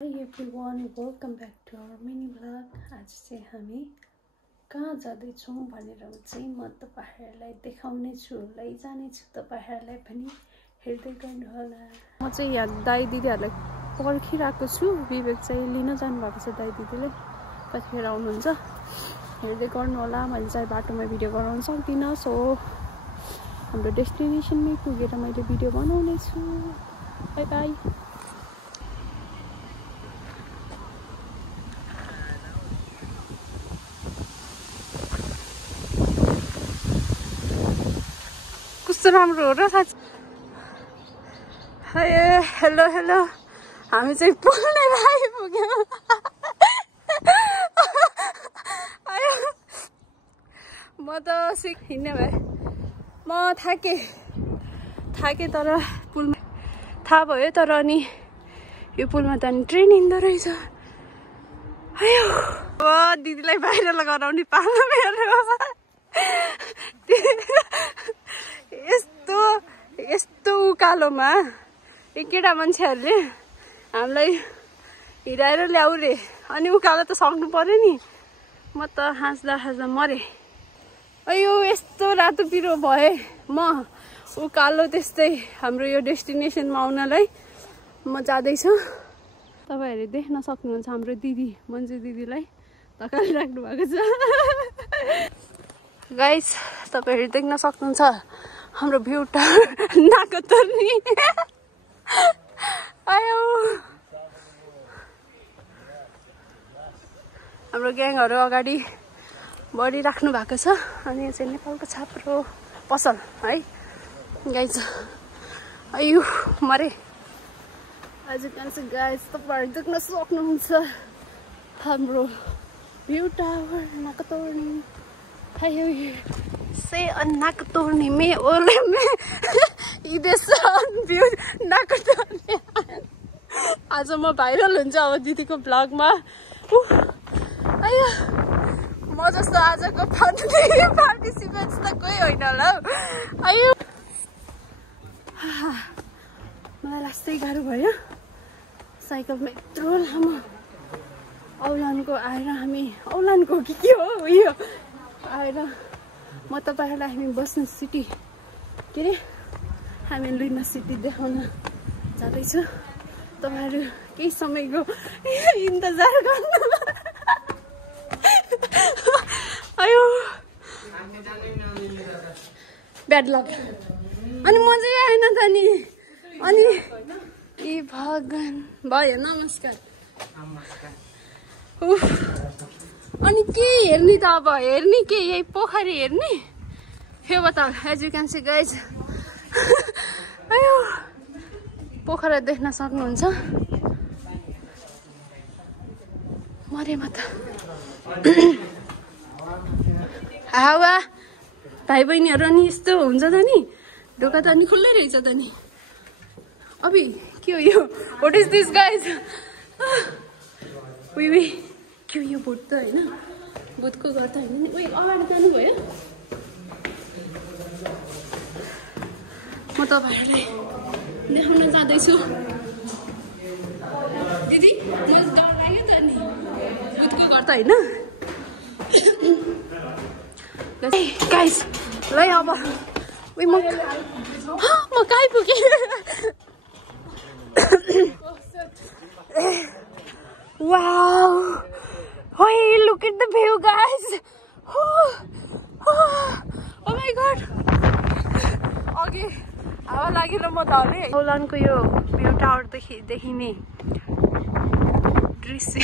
Hi everyone, welcome back to our mini vlog. आज चाहिँ हामी कहाँ जाँदै छौं भनेर चाहिँ म तपाईहरुलाई देखाउने छु, लैजाने छु तपाईहरुलाई पनि हेर्दै गर्नु होला। म चाहिँ यहाँ दाइ दिदीहरुलाई पर्खिरहेको छु। विवेक चाहिँ लिन जानु भएको छ दाइ दिदीले। कतिखेर आउनुहुन्छ हेर्दै गर्नु होला। मैले चाहिँ बाटोमा भिडियो गराउन सक्दिन, सो हाम्रो डेस्टिनेसनमै पुगेर मैले भिडियो बनाउने छु। Bye bye. कस्तो राम्रो हो र साँच्चै। हेलो हेलो, हामी चाहिँ पुग्नेर आइपुग्यौँ। म त हिँड्ने भए म थाके तर पुलमा थाहा भयो, तर अनि यो पुलमा त अनि ट्रेन हिँड्दो रहेछ। दिदीलाई बाहिर लगाउने पालो मेरो। यस्तो उकालोमा केटा मान्छेहरूले हामीलाई हिँडाएर ल्याउ रे, अनि उकालो त सक्नु पर्यो नि। म त हाँस्दा मरे। अयो यस्तो रातो पिरो भए म उकालो त्यस्तै हाम्रो यो डेस्टिनेसनमा आउनलाई म जाँदैछु। तपाईहरुले देख्न सक्नुहुन्छ हाम्रो दिदी मन्जु दिदीलाई धकाली राख्नु भएको छ। गाइस तपाईहरु देख्न सक्नुहुन्छ हाम्रो भ्यू टावर नाकतर्नी। आयो हाम्रो ग्याङहरु अगाडि बढिराख्नु भएको छ। अनि यो चाहिँ नेपालको छाप्रो पसल है गाइस। आयो मरे। आज गाइस तपाईहरु देख्न सक्नुहुन्छ हाम्रो भ्यू टावर नाकतर्नी। आयो से नाकतर्नी में ओले में भ्यू नाकतर्नी। आज म भाइरल हुन्छ अब दिदीको ब्लगमा। आयो म जस्तो आजको पार्टिसिपेन्ट्स त कोही होइन होला। आयो मलाई लास्टै गाह्रो भयो। साइकलमा यत्रो लामो औलानको आएर हामी औलानको के हो यो आएर म तपाईहरुलाई हामी बस्ने सिटी के रे हामी लिन सिटी देखाउन जाँदैछु। तपाईहरु केही समयको इन्तजार गर्नु। आयो ब्याड लक। अनि म चाहिँ आएन त नि। अनि ए भगवान भयो। नमस्कार। अनि के हेर्ने त अब हेर्ने के यही पोखरी हेर्ने यो बताउ। As you can see guys आयो पोखरा देख्न सक्नुहुन्छ। मरे म त। हावा भाइ बहिनीहरु अनि यस्तो हुन्छ त नि। ढोका त अनि खुल्लै रहेछ त नि। अबि के हो यो? What is this guys? वी के यो भूत त हैन? भूतको घर त हैन नि। ओइ अगाडि जानु भयो। म तपाईहरुलाई देखाउन जाँदैछु। दिदी मलाई डर लाग्यो त नि। भूतको घर त हैन। गाइस ल अब ओइ म कहाँ पुगे? Wow! Hey, look at the view, guys! Oh my god! Okay, हावा लागेर म धले। औलानको यो भ्यू टावर देखिने दृश्य।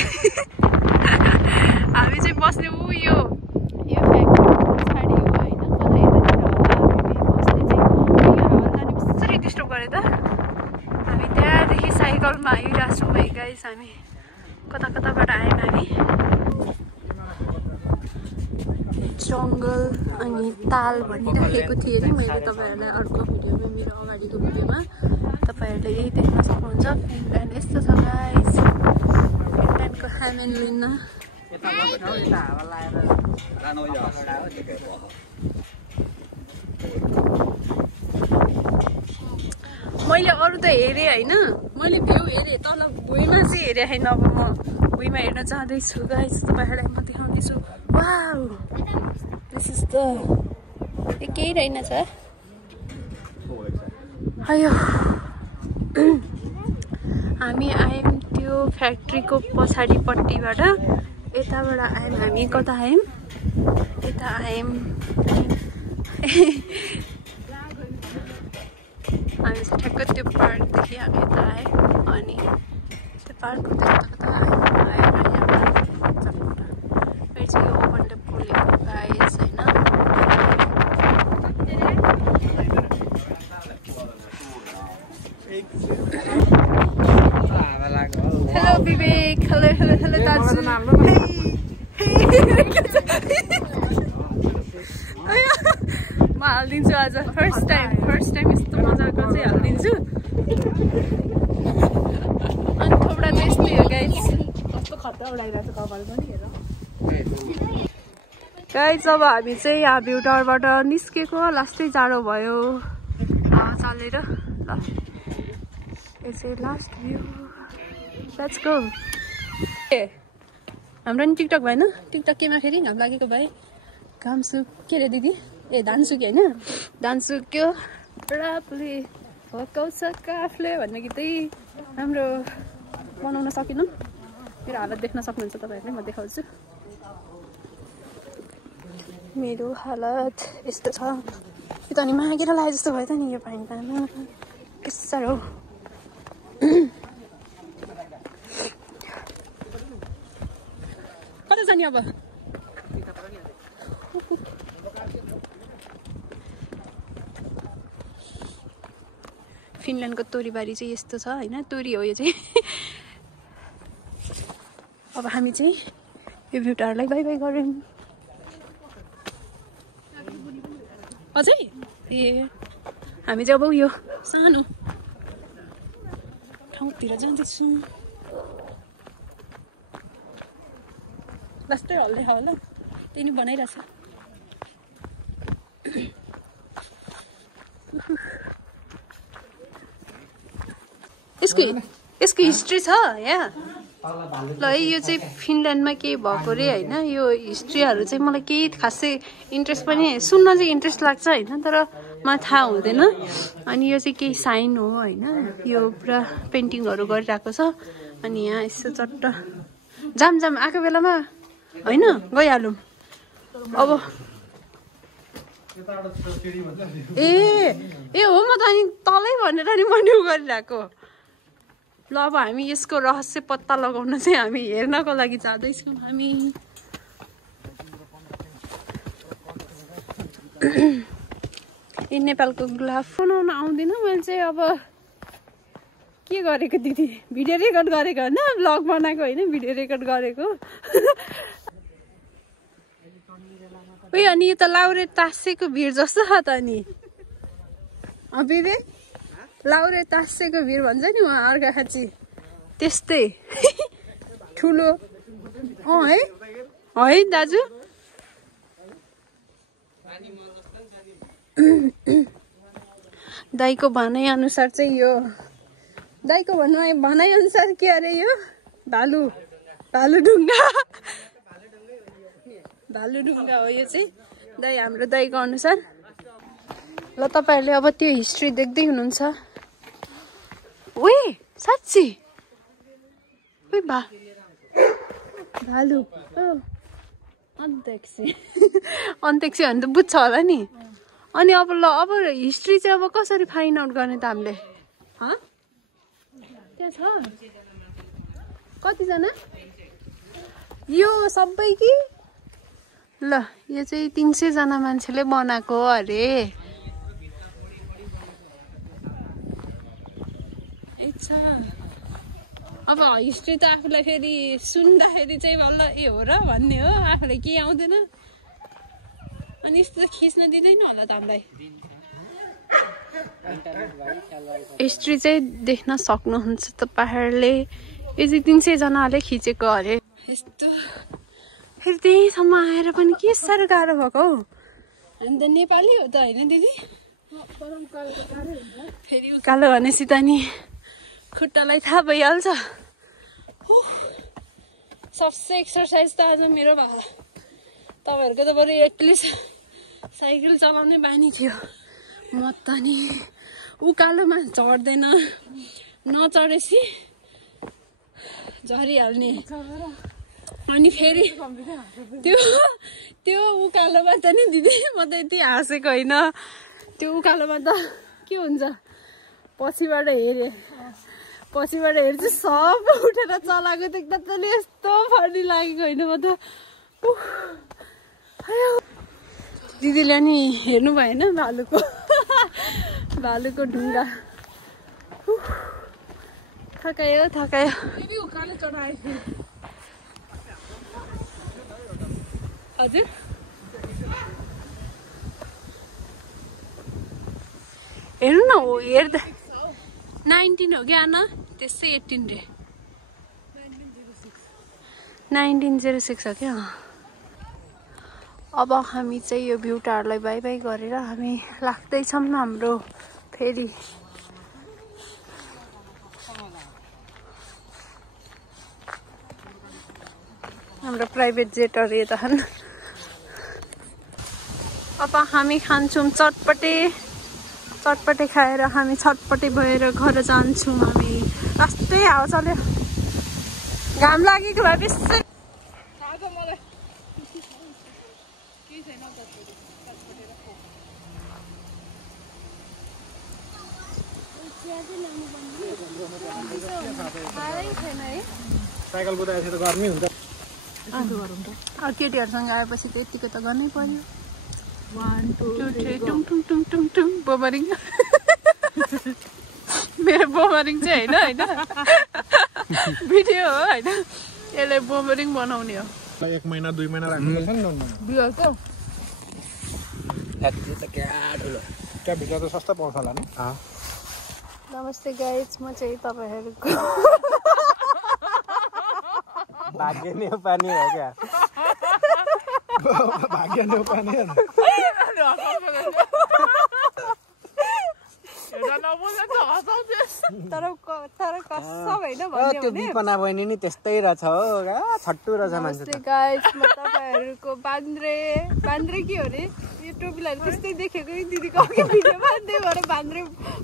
हामी चाहिँ बस्ने यो फ्याक्ट्रीको पछाडि हो हैन। कता यतातिर होला हामी बस्ने चाहिँ। यो हावा जाने कसरी डिस्टर्ब गरे त? हामी त्यहाँदेखि साइकलमा आइरहेछौँ है गाइस। हामी कताबाट आयौँ हामी। जङ्गल अनि ताल भनिराखेको थिएँ नि मैले तपाईहरुलाई अर्को भिडियोमा, मेरो अगाडिको भिडियोमा। तपाईहरुले यही देख्न सक्नुहुन्छ। फिनल्यान्ड यस्तो छ गाइस। फिनल्यान्डको ह्यामेन लिन मैले अरू त हेरेँ होइन, मैले भ्यू हेरेँ तल भुइँमा चाहिँ हेरेँ होइन। अब म भुइँमा हेर्न जाँदैछु गाइस, तपाईँहरूलाई म देखाउँदैछु। वाउ दिस इज द केही रहेनछ अयो। हामी आयौँ त्यो फ्याक्ट्रीको पछाडिपट्टिबाट, यताबाट आयौँ हामी। कता आयौँ? यता आयौँ हामी चाहिँ ठ्याक्क त्यो पार्कदेखि हामी यता आयौँ अनि त्यो पार्कको कता आयौँ चाहिँ यो मण्डप खोलेको गाइस होइन। हेलो विवेक, हेलो हेलो हेलो दाजु। म हालिदिन्छु आज फर्स्ट टाइम यस्तो मजाको चाहिँ हालिदिन्छु। अनि थोपडा चाहिँ यस्तै हो गाइस, कस्तो खतरा उडाइरहेको छ कपाल पनि हेर गाइस। अब हामी चाहिँ यहाँ भ्यू टावरबाट निस्केको, लास्टै जाडो भयो चलेर। ल यो चाहिँ लास्ट भ्यू, लेट्स गो। हाम्रो नि टिकटक भएन, टिकटक केमा फेरि घाम लागेको भए घाम के अरे दिदी, ए धान सुक्यो होइन, धान सुक्यो रापले भकाउँछ काफले भन्ने गीत चाहिँ राम्रो बनाउन सकेनौँ। मेरो हालत देख्न सक्नुहुन्छ तपाईँहरूले, म देखाउँछु। मेरो हालत यस्तो छ। यो त अनि मागेर लाए जस्तो भयो त नि यो पानी पानी के साह्रो। कता जाने अब? फिनल्यान्डको तोरीबारी चाहिँ यस्तो छ होइन, तोरी हो यो चाहिँ। अब हामी चाहिँ यो भ्यू टावरलाई बाई बाई गऱ्यौँ अझै। ए हामी चाहिँ अब यो सानो ठाउँतिर जाँदैछौँ। लास्टै हल्दै होला, त्यही नि बनाइरहेछ। यसको हिस्ट्री छ यहाँ। ल है यो चाहिँ फिनल्यान्डमा केही भएको रे होइन। यो हिस्ट्रीहरू चाहिँ मलाई केही खासै इन्ट्रेस्ट पनि, सुन्न चाहिँ इन्ट्रेस्ट लाग्छ होइन, तर मलाई थाहा हुँदैन। अनि यो चाहिँ केही साइन हो होइन। यो पुरा पेन्टिङहरू गरिरहेको छ। अनि यहाँ यसो चट्ट जाम आएको बेलामा होइन गइहालौँ अब। ए हो म त अनि तलै भनेर नि मैले उ गरिरहेको। ल अब हामी यसको रहस्य पत्ता लगाउन चाहिँ हामी हेर्नको लागि जाँदैछौँ हामी। यो नेपालको ग्लाफ बनाउन आउँदैन। मैले चाहिँ अब के गरेको दिदी, भिडियो रेकर्ड गरेको होइन, ब्लग बनाएको होइन, भिडियो रेकर्ड गरेको। उयो अनि यो त लाउरे तासेको भिड जस्तो छ त नि विवेक, लाउरे तासेको भिड भन्छ नि उहाँ अर्घाखाँची, त्यस्तै ठुलो। है दाजु। दाइको भनाइ अनुसार चाहिँ यो, दाइको भनाइ अनुसार के अरे यो भालुढुङ्गा हो यो चाहिँ दाइ, हाम्रो दाइको अनुसार। ल तपाईँहरूले अब त्यो हिस्ट्री देख्दै हुनुहुन्छ। ओए साँच्ची ओए भालु अन्तेक्सी भने त बुझ्छ होला नि। अनि अब ल अब हिस्ट्री चाहिँ अब कसरी फाइन्ड आउट गर्ने त हामीले? त्यहाँ छ कतिजना? यो सबै कि? ल यो चाहिँ 300 जना मान्छेले बनाएको अरे। अब हिस्ट्री त आफूलाई फेरि सुन्दाखेरि चाहिँ बल्ल ए हो र भन्ने हो, आफूलाई केही आउँदैन। अनि यस्तो त खिच्न दिँदैन होला त हामीलाई। हिस्ट्री चाहिँ देख्न सक्नुहुन्छ तपाईँहरूले। यो चाहिँ 300 जनाले खिचेको अरे। यस्तो फेरि त्यहीँसम्म आएर पनि के साह्रो गाह्रो भएको हौ। हामी त नेपाली हो त होइन दिदी? फेरि उकालो भनेपछि त नि खुट्टालाई थाहा भइहाल्छ। सबसे एक्सर्साइज त आज मेरो भयो। तपाईँहरूको त बरु एटलिस्ट साइकल चलाउने बानी थियो। म त नि उकालोमा चढ्दैन, नचढेपछि झरिहाल्ने। अनि फेरि त्यो उकालोमा त नि दिदी म त यति हाँसेको होइन। त्यो उकालोमा त के हुन्छ, पछिबाट हेरेँ चाहिँ सब उठेर चलाएको देख्दा त नि यस्तो फनी लागेको होइन म त। दिदीले नि हेर्नु भएन भालुको ढुङ्गा। थकायो। हजुर हेर्नु न, हो हेर्दा 19 हो क्या आना, त्यसै 18 रे 1906 हो क्या। अब हामी चाहिँ यो भ्यू टावरलाई बाई बाई गरेर हामी लाग्दैछौँ हाम्रो फेरि हाम्रो प्राइभेट जेटहरू यता छन्। अब हामी खान्छौँ चटपटे खाएर हामी छटपटे भएर घर जान्छौँ। हामी कस्तै हावा चल्यो, घाम लागेको भए बेसी साइकल कुदाएपछि त गर्मी हुन्छ। केटीहरूसँग आएपछि त यतिको त गर्नै पर्यो। 1 2 3 टुङ बोमरिङ। मेरो बोमरिङ चाहिँ होइन भिडियो हो होइन, यसलाई बोमरिङ बनाउने हो। 1 महिना 2 महिना राख्नुपर्छ नि बिहाको क्या भिडियो त सस्तो पाउँछ होला नि। नमस्ते गाइज, म चाहिँ तपाईँहरूको भाग्य नेपाली हो क्या। भाग्य नेपाली तर कसम होइन त्यो बिपना बहिनी नि त्यस्तै रहेछ हो, छट्टु रहेछ मान्छे। नमस्ते गाइज, म तपाईँहरूको बान्द्रे के हो रे, यो टोपीलाई त्यस्तै देखेको कि दिदीको अघि भिडियोमा, त्यही भएर बान्द्रे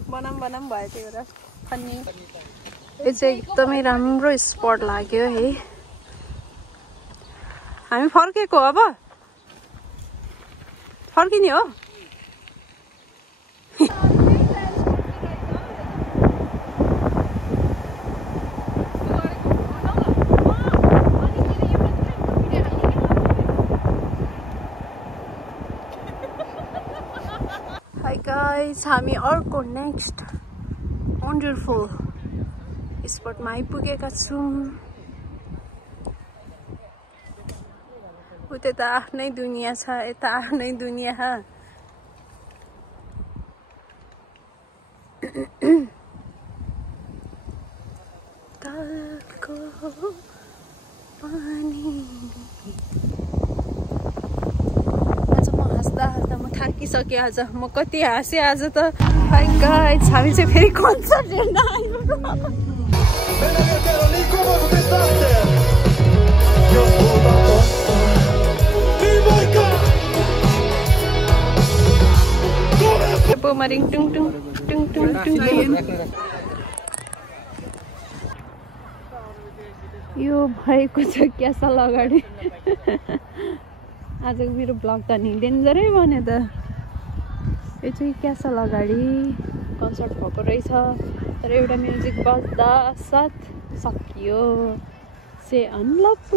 बनाम भयो। त्यही भएर अनि यो चाहिँ एकदमै राम्रो स्पट लाग्यो है। हामी फर्केको अब फर्किने हो। हाई गाइज, हामी अर्को नेक्स्ट वन्डरफुल स्पटमा आइपुगेका छौँ। उतै त आफ्नै दुनियाँ छ, यता आफ्नै दुनियाँ। तालको पानी। आज म हाँस्दा म थाकिसकेँ। आज म कति हाँसेँ आज त। हाई गाइज, हामी चाहिँ फेरि कन्सर्ट हेर्न आयौँ। बोमरिङ टुङ टुङ टुङ टुङ टुङ। यो भएको छ क्या साल अगाडि। आजको मेरो ब्लग त नि डेन्जरै बन्यो त। यो चाहिँ क्या साल अगाडि कन्सर्ट भएको रहेछ, तर एउटा म्युजिक बज्दा साथ सकियो। से अनलभ